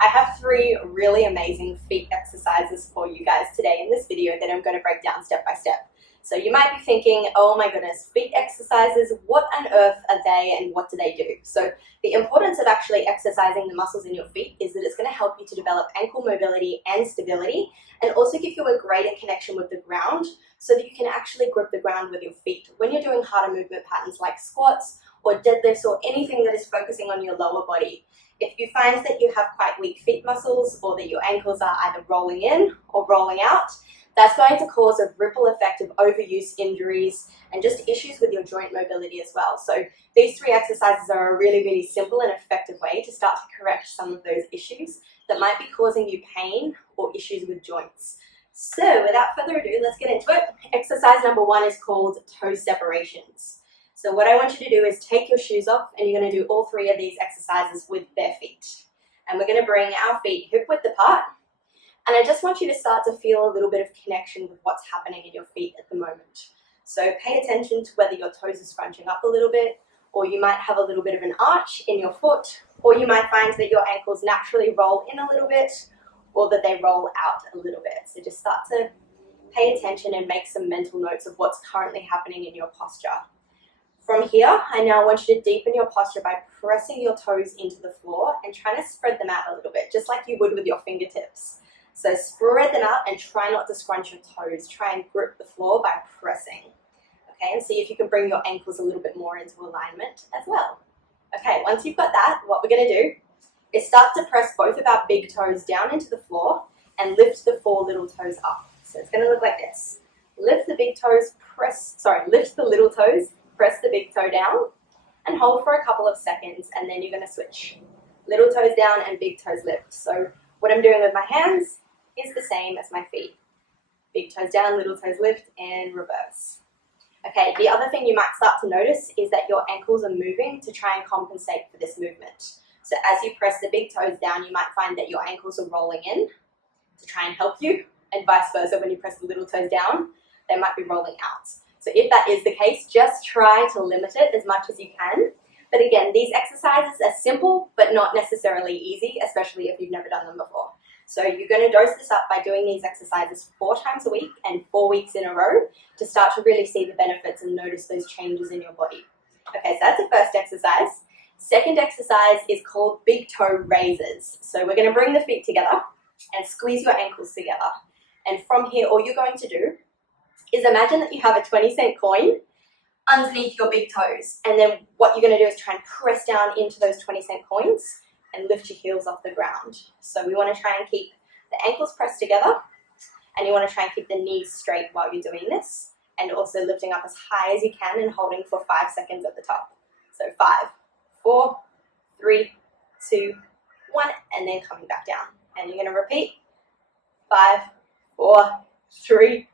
I have 3 really amazing feet exercises for you guys today in this video that I'm going to break down step by step. So you might be thinking, oh my goodness, feet exercises, what on earth are they and what do they do? So the importance of actually exercising the muscles in your feet is that it's going to help you to develop ankle mobility and stability, and also give you a greater connection with the ground so that you can actually grip the ground with your feet when you're doing harder movement patterns like squats or deadlifts or anything that is focusing on your lower body. If you find that you have quite weak feet muscles or that your ankles are either rolling in or rolling out, that's going to cause a ripple effect of overuse injuries and just issues with your joint mobility as well. So these 3 exercises are a really, really simple and effective way to start to correct some of those issues that might be causing you pain or issues with joints. So without further ado, let's get into it. Exercise number 1 is called toe separations. So what I want you to do is take your shoes off, and you're going to do all 3 of these exercises with bare feet. And we're going to bring our feet hip width apart. And I just want you to start to feel a little bit of connection with what's happening in your feet at the moment. So pay attention to whether your toes are scrunching up a little bit, or you might have a little bit of an arch in your foot, or you might find that your ankles naturally roll in a little bit, or that they roll out a little bit. So just start to pay attention and make some mental notes of what's currently happening in your posture. From here, I now want you to deepen your posture by pressing your toes into the floor and trying to spread them out a little bit, just like you would with your fingertips. So spread them out and try not to scrunch your toes. Try and grip the floor by pressing. Okay, and see if you can bring your ankles a little bit more into alignment as well. Okay, once you've got that, what we're going to do is start to press both of our big toes down into the floor and lift the 4 little toes up. So it's going to look like this. Lift the big toes, lift the little toes, press the big toe down, and hold for a couple of seconds, and then you're going to switch. Little toes down and big toes lift. So what I'm doing with my hands is the same as my feet. Big toes down, little toes lift, and reverse. Okay, the other thing you might start to notice is that your ankles are moving to try and compensate for this movement. So as you press the big toes down, you might find that your ankles are rolling in to try and help you, and vice versa. When you press the little toes down, they might be rolling out. So if that is the case, just try to limit it as much as you can. But again, these exercises are simple, but not necessarily easy, especially if you've never done them before. So you're going to dose this up by doing these exercises 4 times a week and 4 weeks in a row to start to really see the benefits and notice those changes in your body. Okay, so that's the first exercise. Second exercise is called big toe raises. So we're going to bring the feet together and squeeze your ankles together. And from here, all you're going to do is imagine that you have a 20-cent coin underneath your big toes. And then what you're going to do is try and press down into those 20-cent coins and lift your heels off the ground. So we want to try and keep the ankles pressed together, and you want to try and keep the knees straight while you're doing this, and also lifting up as high as you can and holding for 5 seconds at the top. So 5, 4, 3, 2, 1, and then coming back down. And you're going to repeat 5, 4, 3,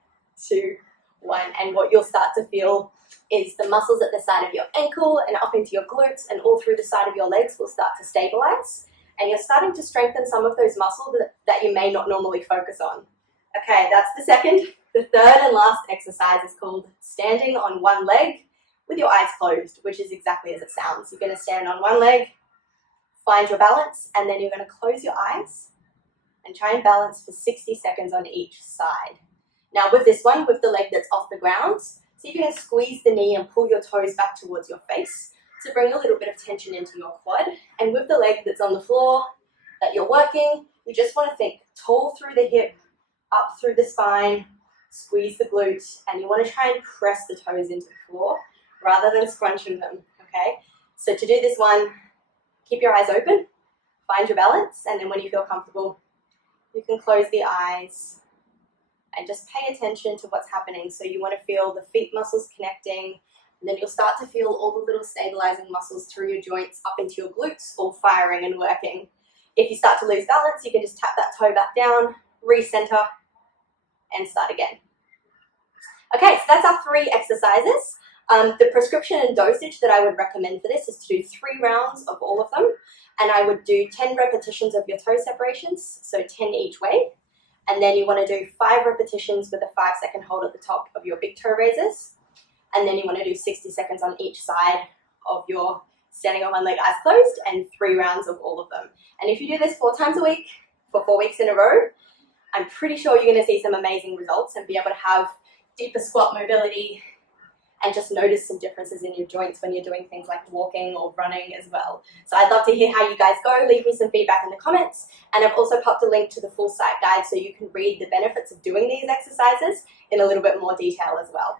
2, 1. And what you'll start to feel is the muscles at the side of your ankle and up into your glutes and all through the side of your legs will start to stabilize, and you're starting to strengthen some of those muscles that you may not normally focus on. Okay, that's the second. The third and last exercise is called standing on one leg with your eyes closed, which is exactly as it sounds. You're going to stand on one leg, find your balance, and then you're going to close your eyes and try and balance for 60 seconds on each side. Now with this one, with the leg that's off the ground, see if you can squeeze the knee and pull your toes back towards your face to bring a little bit of tension into your quad. And with the leg that's on the floor that you're working, you just want to think tall through the hip, up through the spine, squeeze the glutes, and you want to try and press the toes into the floor rather than scrunching them, okay? So to do this one, keep your eyes open, find your balance, and then when you feel comfortable, you can close the eyes and just pay attention to what's happening. So you want to feel the feet muscles connecting, and then you'll start to feel all the little stabilizing muscles through your joints up into your glutes all firing and working. If you start to lose balance, you can just tap that toe back down, recenter, and start again. Okay, so that's our 3 exercises. The prescription and dosage that I would recommend for this is to do 3 rounds of all of them, and I would do 10 repetitions of your toe separations, so 10 each way. And then you want to do 5 repetitions with a 5-second hold at the top of your big toe raises. And then you want to do 60 seconds on each side of your standing on one leg, eyes closed, and 3 rounds of all of them. And if you do this 4 times a week for 4 weeks in a row, I'm pretty sure you're going to see some amazing results and be able to have deeper squat mobility and just notice some differences in your joints when you're doing things like walking or running as well. So I'd love to hear how you guys go. Leave me some feedback in the comments. And I've also popped a link to the full site guide so you can read the benefits of doing these exercises in a little bit more detail as well.